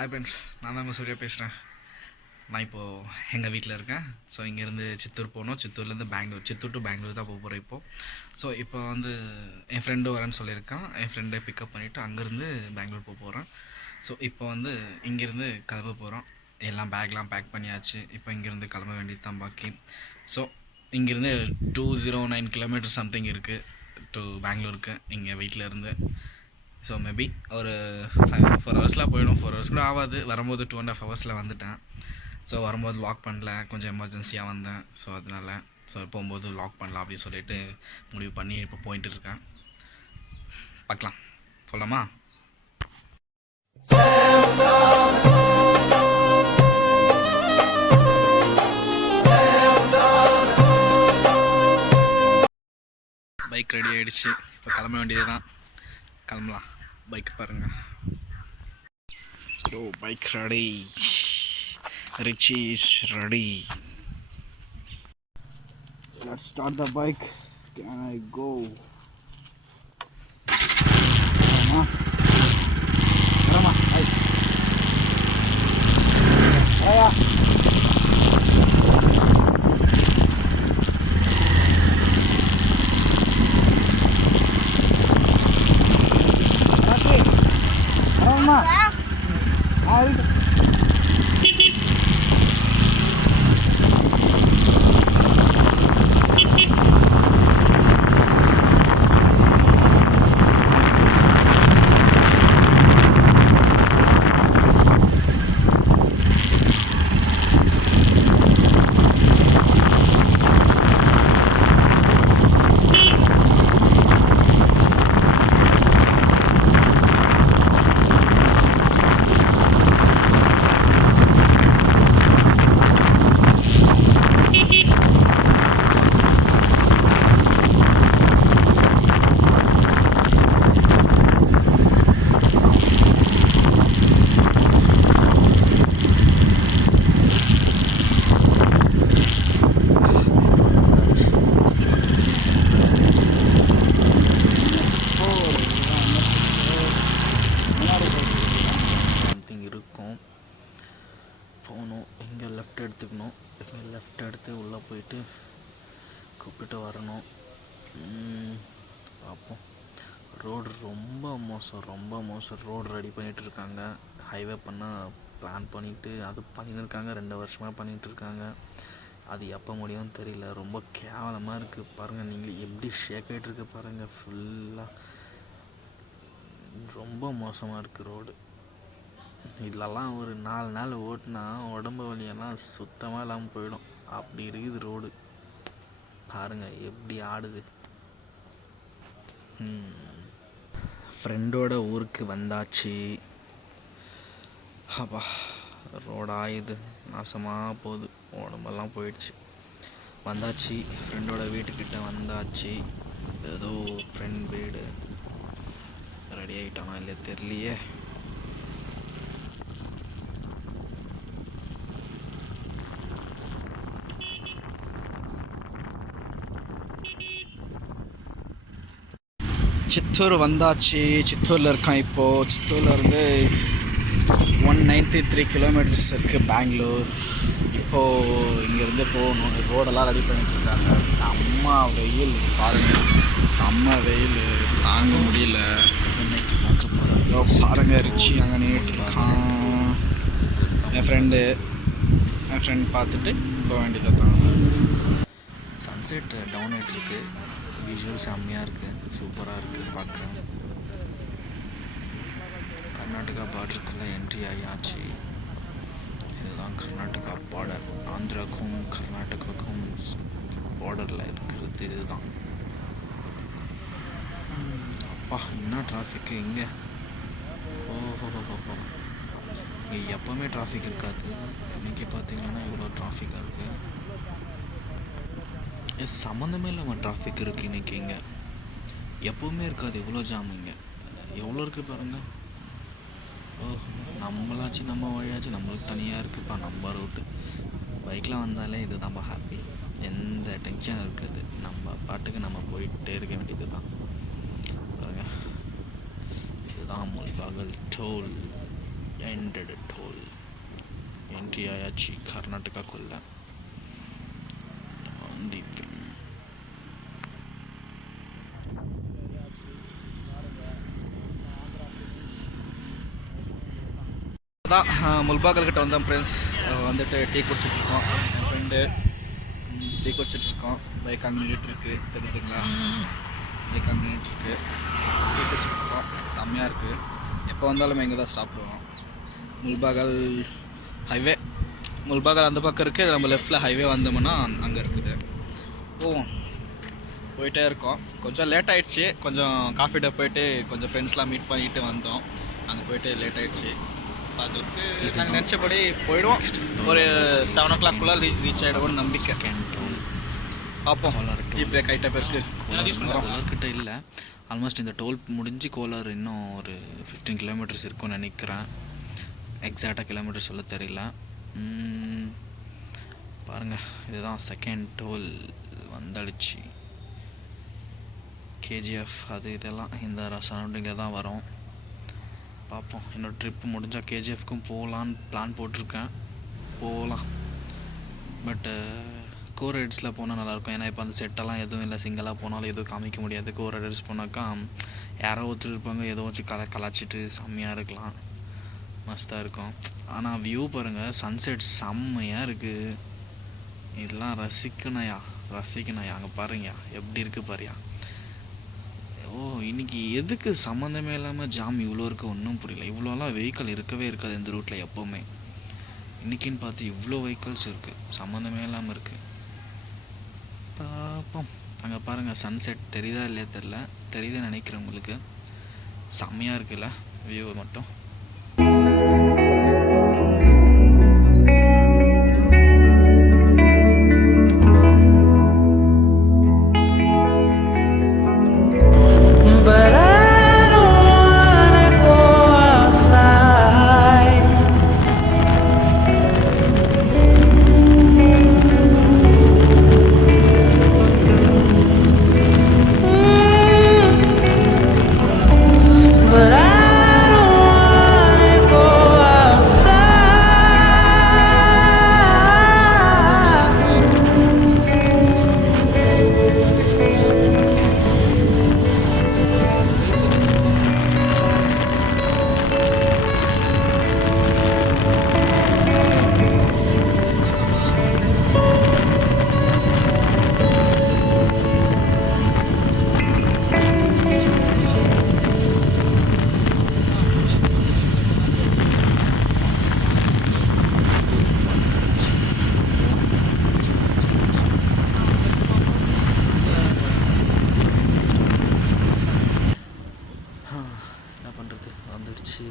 Hi friends, நான் தான் சூர்யா பேசுகிறேன். நான் இப்போது எங்கள் வீட்டில் இருக்கேன். ஸோ இங்கேருந்து சித்தூர் போகணும். சித்தூர்லேருந்து பெங்களூர், சித்தூர் டு பெங்களூர் தான் போக போகிறேன் இப்போது. ஸோ இப்போ வந்து என் ஃப்ரெண்டு வரேன்னு சொல்லியிருக்கான். என் ஃப்ரெண்டை பிக்கப் பண்ணிவிட்டு அங்கேருந்து பெங்களூர் போக போகிறேன். ஸோ இப்போ வந்து இங்கேருந்து கிளம்ப போகிறோம். எல்லாம் பேக்லாம் பேக் பண்ணியாச்சு. இப்போ இங்கேருந்து கிளம்ப வேண்டியது தான் பாக்கி. ஸோ இங்கேருந்து 209 கிலோமீட்டர் சம்திங் இருக்குது டு பெங்களூருக்கு இங்கே வீட்டில் இருந்து. ஸோ மேபி ஒரு 4 ஹவர்ஸில் போயிடும். 4 ஹவர்ஸ் கூட ஆகாது. வரும்போது 2.5 ஹவர்ஸில் வந்துட்டேன். ஸோ வரும்போது லாக் பண்ணல, கொஞ்சம் எமர்ஜென்சியாக வந்தேன். ஸோ அதனால் போகும்போது லாக் பண்ணலாம் அப்படின்னு சொல்லிட்டு முடிவு பண்ணி இப்போ போயிட்டு இருக்கேன். பார்க்கலாம், போகலாமா? பைக் ரெடி ஆகிடுச்சு. இப்போ கிளம்ப வேண்டியது தான். கிளம்பலாம். பைக் பாருங்கள். Oh, bike ready. Richie is ready. Let's start the bike. Can I go? Rama, hi. Raya. Okay. Rama. Hi. போகணும். இங்கே லெஃப்ட் எடுத்துக்கணும். இங்கே லெஃப்ட் எடுத்து உள்ளே போயிட்டு கூப்பிட்டு வரணும். பார்ப்போம். ரோடு ரொம்ப மோசம். ரோடு ரெடி பண்ணிகிட்ருக்காங்க. ஹைவே பண்ண பிளான் பண்ணிவிட்டு அது பண்ணியிருக்காங்க. 2 வருஷமாக பண்ணிகிட்ருக்காங்க. அது எப்போ முடியும்னு தெரியல. ரொம்ப கேவலமாக இருக்குது. பாருங்கள், நீங்களே எப்படி ஷேக் ஆகிட்டுருக்கு பாருங்கள். ஃபுல்லாக ரொம்ப மோசமாக இருக்குது ரோடு. இதெல்லாம் ஒரு 4 நாள் ஓட்டினா உடம்பு வலியெல்லாம் சுத்தமாக இல்லாமல் போயிடும். அப்படி இருக்குது ரோடு. பாருங்கள் எப்படி ஆடுது. ஃப்ரெண்டோட ஊருக்கு வந்தாச்சு. அப்பா, ரோடு ஆயுது நாசமாக போகுது. உடம்பெல்லாம் போயிடுச்சு. வந்தாச்சு, ஃப்ரெண்டோட வீட்டுக்கிட்ட வந்தாச்சு. ஏதோ ஃப்ரெண்ட் வீடு. ரெடி ஆகிட்டானா இல்லையா தெரியலையே. சித்தூர் வந்தாச்சு. சித்தூரில் இருக்கான் இப்போது. சித்தூர்லேருந்து 193 கிலோமீட்டர்ஸ் இருக்குது பெங்களூர். இப்போது இங்கேருந்து போகணும். ரோடெல்லாம் ரெடி பண்ணிட்டுருக்காங்க. செம்ம வெயில் பாருங்கள். செம்ம வெயில் தாங்க முடியல. இன்னைக்கு பார்க்க போகிறோம். பாருங்கள், ரிச்சி அங்கே நின்றுட்டுருக்கான். என் ஃப்ரெண்ட் பார்த்துட்டு போக வேண்டியதை தான். சன்செட் டவுன் ஆகிட்டுருக்கு. விஷுவல் செம்மையாக இருக்குது. சூப்பராக இருக்குது பார்க்க. கர்நாடகா பார்டருக்குள்ளே என்ட்ரி ஆகியாச்சு. இதுதான் கர்நாடகா பார்டர். ஆந்திராவுக்கும் கர்நாடகாவுக்கும் பார்டரில் இருக்கிறது இதுதான். அப்பா, என்ன டிராஃபிக்கு இங்கே. ஓஹோ, இங்கே எப்போவுமே டிராஃபிக் இருக்காது. இன்றைக்கி பார்த்தீங்கன்னா இவ்வளோ டிராஃபிக்காக இருக்குது. சம்மந்தமே இல்லாமல் டிராஃபிக் இருக்குது இன்றைக்கி. இங்கே எப்போவுமே இருக்காது இவ்வளோ ஜாம். இங்கே எவ்வளோ இருக்குது பாருங்கள். நம்மளாச்சு, நம்ம வழியாச்சு, நம்மளுக்கு தனியாக இருக்குப்பா நம்ம ரூட்டு. பைக்கில் வந்தாலே இது தான்ப்பா ஹாப்பி. எந்த டென்ஷனும் இருக்குது. நம்ம பாட்டுக்கு நம்ம போயிட்டே இருக்க வேண்டியது தான். பாருங்கள், இதுதான் Mulbagal toll. ended it. Entry ஆயாச்சு கர்நாடகாக்குள்ள. அதான் முல்பாக்கல்கிட்ட வந்தோம் ஃப்ரெண்ட்ஸ். வந்துட்டு டீ குடிச்சிட்ருக்கோம். என் ஃப்ரெண்டு டீ குடிச்சிட்ருக்கோம். பைக் அங்கே நின்றுட்டுருக்கு, தெரியுதுங்களா? பைக் அங்கே நின்றுட்டுருக்கு. டீ குடிச்சிட்ருக்கோம். செம்மையாக இருக்குது. எப்போ வந்தாலும் இங்கே தான் ஸ்டாப் பண்ணுவோம். முல்பாகல் ஹைவே, முல்பாகல் அந்த பக்கம் இருக்குது. நம்ம லெஃப்டில் ஹைவே வந்தோம்னா அங்கே இருக்குது. போவோம். போயிட்டே இருக்கோம். கொஞ்சம் லேட் ஆகிடுச்சு. கொஞ்சம் காஃபி டே போயிட்டு கொஞ்சம் ஃப்ரெண்ட்ஸ்லாம் மீட் பண்ணிட்டு வந்தோம். அங்கே போயிட்டு லேட் ஆகிடுச்சு. பார்க்கறதுக்கு நாங்கள் நினச்சபடி போயிடுவோம். ஒரு 7 o'clock ரீச் ஆகிடுவோம்னு நம்பிக்கை. பார்ப்போம். டீ பிரேக் ஆகிட்ட பிறகு கோலார்கிட்ட இல்லை, ஆல்மோஸ்ட் இந்த டோல் முடிஞ்சு கோலார் இன்னும் ஒரு 15 kilometers இருக்கும்னு நினைக்கிறேன். எக்ஸாக்டாக கிலோமீட்டர் சொல்ல தெரியல. பாருங்கள், இதுதான் செகண்ட் டோல் வந்துடுச்சு. கேஜிஎஃப் அது இதெல்லாம் இந்த சரௌண்டிங்கில் தான் வரும். பார்ப்போம். என்னோடய ட்ரிப்பு முடிஞ்சால் கேஜிஎஃப்க்கும் போகலான்னு பிளான் போட்டிருக்கேன். போகலாம். பட்டு கோர் ரைட்ஸில் போனால் நல்லாயிருக்கும். ஏன்னா இப்போ அந்த செட்டெல்லாம் எதுவும் இல்லை. சிங்கிளாக போனாலும் எதுவும் காமிக்க முடியாது. கோர் ரைட்ஸ் போனாக்கா யாரோ ஒருத்தர் இருப்பாங்க, ஏதோ வச்சு கலாச்சிட்டு செம்மையாக இருக்கலாம். மஸ்தாக இருக்கும். ஆனால் வியூ பாருங்கள், சன்செட் செம்மையாக இருக்குது. இதெல்லாம் ரசிக்கணையா. அங்கே பாருங்கயா எப்படி இருக்குது பாருயா. ஓ, இன்றைக்கி எதுக்கு சம்மந்தமே இல்லாமல் ஜாம் இவ்வளோ இருக்குது ஒன்றும் புரியல. இவ்வளோலாம் வெஹிக்கிள் இருக்கவே இருக்காது இந்த ரூட்டில் எப்போவுமே. இன்றைக்கின்னு பார்த்து இவ்வளோ வெஹிக்கிள்ஸ் இருக்குது, சம்மந்தமே இல்லாமல் இருக்குது. பார்ப்போம். அங்கே பாருங்கள், சன்செட் தெரியுதா இல்லையா தெரில. தெரியுதுன்னு நினைக்கிறேன். உங்களுக்கு செம்மையாக இருக்குல்ல வியூ மட்டும்.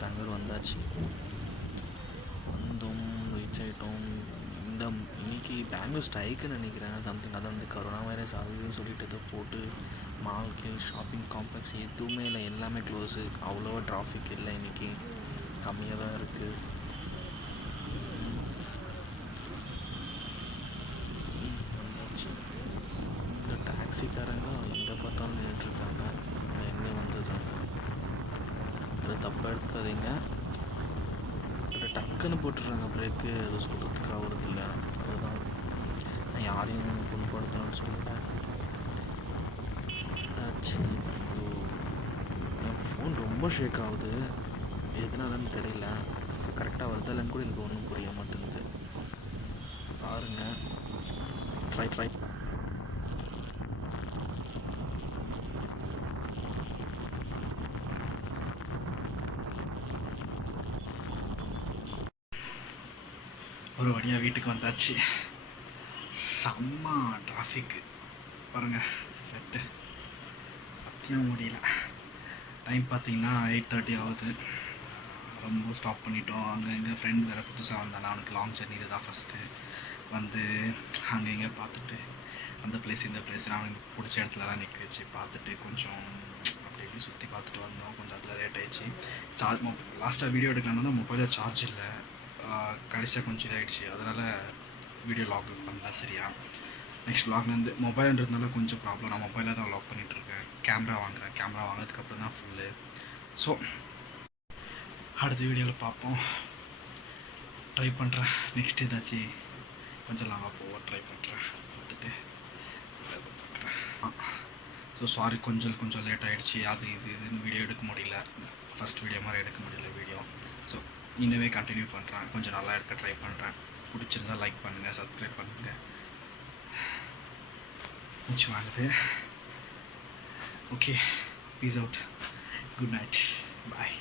பெங்களூர் வந்தாச்சு. வந்தோம், ரீச் ஆகிட்டோம். இன்னைக்கு பெங்களூர் ஸ்ட்ரைக்குன்னு நினைக்கிறேன். சம்திங் அதான் இந்த கொரோனா வைரஸ் அதுன்னு சொல்லிட்டு ஏதோ போட்டு மால்க்கு ஷாப்பிங் காம்ப்ளெக்ஸ் எதுவுமே இல்லை, எல்லாமே க்ளோஸு. அவ்வளோவா டிராஃபிக் இல்லை இன்றைக்கி, கம்மியாக தான் இருக்குது. வந்தாச்சு. இந்த டாக்ஸிக்காரங்க எங்கே பார்த்தாலும் நின்றுட்டுருக்காங்க. என்ன வந்துடுறாங்க, அது தப்பாக எடுக்காதீங்க. டக்குன்னு போட்டுடுறாங்க பிரேக்கு. அது சொல்கிறதுக்கு ஆகிறது இல்லை. அதுதான் நான் யாரையும் புண்படுத்தணும்னு சொல்லலை. வந்தாச்சு. என் ஃபோன் ரொம்ப ஷேக் ஆகுது, எதுனாலன்னு தெரியல. கரெக்டாக வருதலன்னு கூட எனக்கு ஒன்றும் புரிய மாட்டேங்குது. பாருங்கள், ட்ரை ஒரு வழியாக வீட்டுக்கு வந்தாச்சு. செம்ம டிராஃபிக்கு பாருங்கள். ஸ்வெட்டு சத்தியம் முடியல. டைம் பார்த்தீங்கன்னா 8:30 ஆகுது. ரொம்ப ஸ்டாப் பண்ணிட்டோம். அங்கே எங்கள் ஃப்ரெண்ட் வேறு புதுசாக வந்தானே, அவனுக்கு லாங் ஜர்னி இது தான் ஃபஸ்ட்டு. வந்து அங்கே இங்கே பார்த்துட்டு அந்த பிளேஸ் இந்த பிளேஸ் அவனுக்கு பிடிச்ச இடத்துலலாம் நிற்க வச்சு பார்த்துட்டு கொஞ்சம் அப்படி இப்படி சுற்றி பார்த்துட்டு வந்தோம். கொஞ்சம் அதில் லேட் ஆகிடுச்சு. லாஸ்ட்டாக வீடியோ எடுக்கலான்னு தான் மொபைலில் சார்ஜ் இல்லை. கடைசியாக கொஞ்சம் இதாகிடுச்சு. அதனால் வீடியோ லாக் பண்ணல. சரியா, நெக்ஸ்ட் லாக்லேருந்து மொபைல்ன்றதுனால கொஞ்சம் ப்ராப்ளம். நான் மொபைலில் தான் லாக் பண்ணிகிட்ருக்கேன். கேமரா வாங்கினதுக்கப்புறம் தான் ஃபுல்லு. ஸோ அடுத்த வீடியோவில் பார்ப்போம். ட்ரை பண்ணுறேன். நெக்ஸ்ட் ஏதாச்சும் கொஞ்சம் லாங்காக போக ட்ரை பண்ணுறேன். பார்த்துட்டு பார்க்குறேன். ஸோ சாரி, கொஞ்சம் லேட் ஆகிடுச்சி. அது இதுன்னு வீடியோ எடுக்க முடியல. ஃபஸ்ட் வீடியோ மாதிரி எடுக்க முடியல வீடியோ. ஸோ இன்னவே கண்டினியூ பண்ணுறேன். கொஞ்சம் நல்லா எடுக்க ட்ரை பண்ணுறேன். பிடிச்சிருந்தா லைக் பண்ணுங்கள், சப்ஸ்கிரைப் பண்ணுங்கள். மூச்சு வாங்குது. Okay, peace out. Good night, பாய்.